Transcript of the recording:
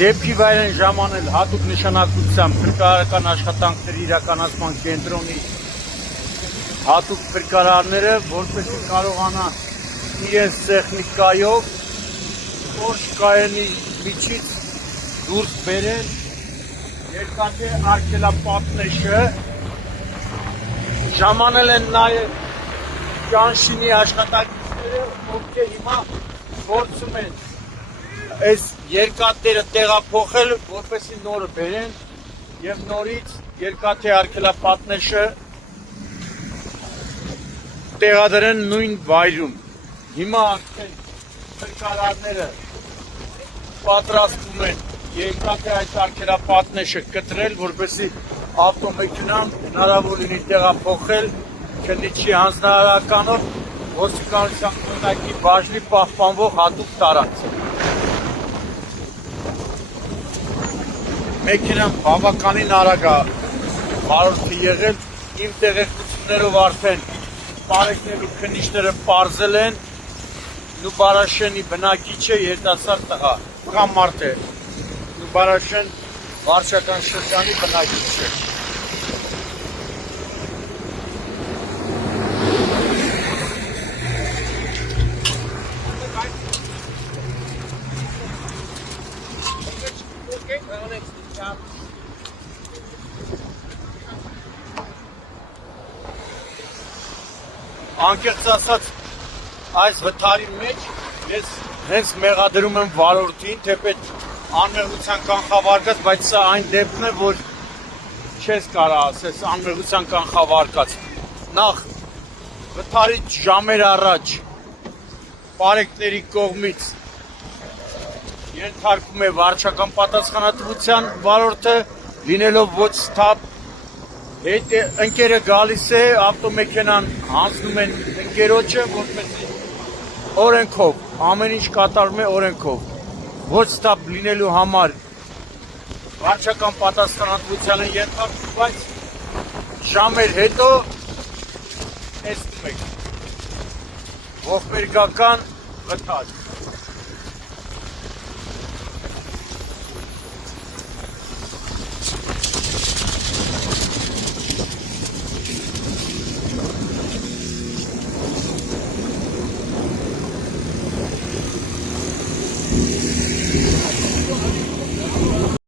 Դեպքի վայրեն ժամանել հատուկ նշանակությամբ փրկարարական աշխատանքների իրականացման կենտրոնի հատուկ փրկարարները, որպեսզի կարողանան իրենց տեխնիկայով Պորշկայանի միջից դուրս բերել երկաթե արգելապատնեշը, ժամանել են նաև ճանշինի աշխատակիցները, ովքեր հիմա փորձում են այս երկաթերը տեղափոխել, որպեսզի նորը բերեն եւ նորից երկաթե արգելապատնեշը տեղադրեն նույն վայրում։ Հիմա արդեն փրկարարները պատրաստվում են երկաթե այս արգելապատնեշը կտրել, որպեսզի ավտոմեքենան հնարավոր լինի տեղափոխել Քննիչի հանձնարարականով ոստիկանության կողմնակի բաժնի պահպանվող հատուկ տարածք։ Մեքենան բավականին արագ է վարորդի եղել, իմ տեղեկություններով արդեն պարեկներու քննիչները պարզել են, Նուբարաշենի բնակիչը երիտասարդ տղա, տղամարդ է, Նուբարաշեն վարչական շրջանի բնակիչ է։ Անկեղծ ասած, այս վթարի մեջ ես հենց մեղադրում եմ վարորդին, թեպետ անմեղության կանխավարկած, բայց սա այն դեպքն է, որ չես կարող ասես անմեղության կանխավարկած։ Նախ վթարի ժամեր առաջ պարեկների կողմից ենթարկվում է վարչական պատասխանատվության վարորդը, լինելով ոչ սթափ, հետ ընկերը գալիս է, ավտոմեքենան հանձնում են ընկերոջը, որպեսզի օրենքով, ամեն ինչ կատարվում է օրենքով, ոչ սթափ լինելու համար վարչական պատասխանատվության են ենթարկվում, բայց ժամեր հետո տեսնում եք ողբերգական վթար։